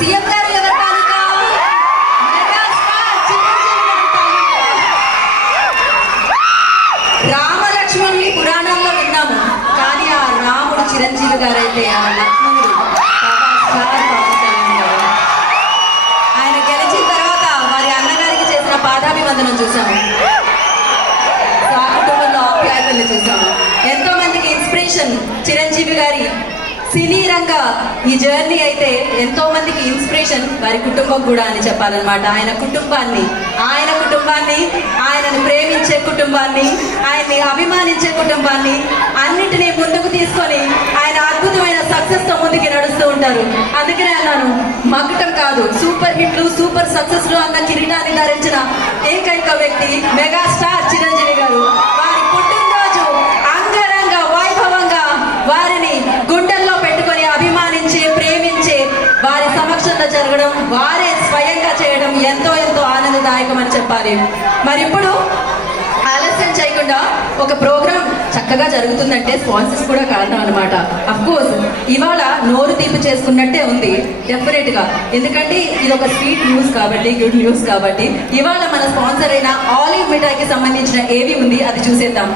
CM గారు ఎవరు తాలూకా? Megastar Chiranjeevi గారి తాలూకా. రామలక్ష్మణుని పురాణాల్లో విన్నాము, కానీ ఆ రాముడు చిరంజీవి గారైతే ఆ లక్ష్మణుడు ఆయన గెలిచిన తర్వాత వారి అన్నగారికి చేసిన పాదాభివందనం చూసాము, ఆ కుటుంబంలో ఆప్యాయతలు చూసాము. ఎంతో మందికి ఇన్స్పిరేషన్ చిరంజీవి గారి సినీ రంగ ఈ జర్నీ అయితే ఎంతో మందికి ఇన్స్పిరేషన్ వారి కుటుంబం కూడా అని చెప్పాలన్నమాట. ఆయన కుటుంబాన్ని ఆయనను ప్రేమించే కుటుంబాన్ని, ఆయన్ని అభిమానించే కుటుంబాన్ని అన్నిటినీ ముందుకు తీసుకొని ఆయన అద్భుతమైన సక్సెస్ తో ముందుకు నడుస్తూ ఉంటారు. అందుకనే అన్నాను, మగ్గటం కాదు, సూపర్ హిట్లు సూపర్ సక్సెస్ లు అన్న కిరీటాన్ని ధరించిన ఏకైక వ్యక్తి మెగాస్టార్ చిరంజీవి గారు. వారి పుట్టినరోజు అంగరంగ వైభవంగా వారిని గుండెల్లో పెట్టుకొని అభిమానించే, ప్రేమించే వారి సమక్షంలో జరగడం, వారే స్వయంగా చేయడం ఎంతో ఎంతో ఆనందదాయకం అని చెప్పాలి. మరి ఇప్పుడు ఆలస్యం చేయకుండా ఒక ప్రోగ్రామ్ చక్కగా జరుగుతుందంటే స్పాన్సర్స్ కూడా కారణం అనమాట. అఫ్ కోర్స్ ఇవాళ నోరు తీపి చేసుకున్నట్టే ఉంది డెఫినెట్ గా, ఎందుకంటే ఇది ఒక స్వీట్ న్యూస్ కాబట్టి, గుడ్ న్యూస్ కాబట్టి. ఇవాళ మన స్పాన్సర్ అయిన ఆలివ్ మిఠాయికి సంబంధించిన ఏవి ఉంది అది చూసేద్దాం.